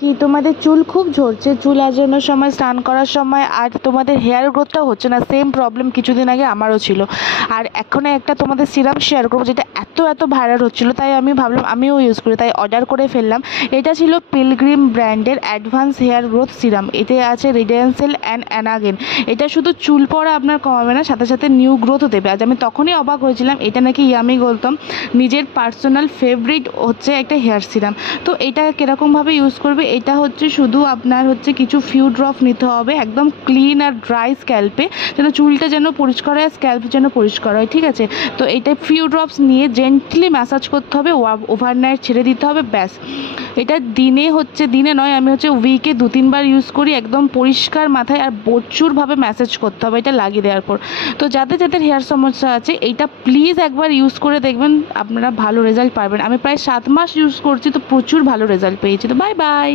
কি তোমাদের চুল খুব ঝরছে, চুল আঁচড়ানোর সময়, স্নান করার সময়, আর তোমাদের হেয়ার গ্রোথটাও হচ্ছে না? সেম প্রবলেম কিছুদিন আগে আমারও ছিল। আর এখন একটা তোমাদের সিরাম শেয়ার করবো, যেটা এত এত ভাইরাল হচ্ছিলো, তাই আমি ভাবলাম আমিও ইউজ করি, তাই অর্ডার করে ফেললাম। এটা ছিল পিলগ্রিম ব্র্যান্ডের অ্যাডভান্স হেয়ার গ্রোথ সিরাম। এতে আছে রিডেন্সেল অ্যান্ড অ্যানাগেন। এটা শুধু চুল পড়া আপনার কমাবে না, সাথে সাথে নিউ গ্রোথও দেবে। আজ আমি তখনই অবাক হয়েছিলাম, এটা নাকি ইয়ামি গৌতম নিজের পার্সোনাল ফেভারিট হচ্ছে একটা হেয়ার সিরাম। তো এটা কীরকমভাবে ইউজ করবে, এটা হচ্ছে শুধু আপনার হচ্ছে কিছু ফিউ ড্রপ নিতে হবে একদম ক্লিন আর ড্রাই স্ক্যাল্পে, যেন চুলটা যেন পরিষ্কার হয়, স্ক্যাল্প যেন পরিষ্কার হয়, ঠিক আছে? তো এটা ফিউ ড্রপস নিয়ে জেন্টলি ম্যাসাজ করতে হবে, ওভারনাইট ছেড়ে দিতে হবে, ব্যাস। এটা দিনে নয়, আমি হচ্ছে উইকে 2-3 বার ইউজ করি, একদম পরিষ্কার মাথায়, আর প্রচুরভাবে ম্যাসাজ করতে হবে এটা লাগিয়ে দেওয়ার পর। তো যাদের যাদের হেয়ার সমস্যা আছে, এইটা প্লিজ একবার ইউজ করে দেখবেন, আপনারা ভালো রেজাল্ট পাবেন। আমি প্রায় 7 মাস ইউজ করছি, তো প্রচুর ভালো রেজাল্ট পেয়েছি। তো বাই বাই।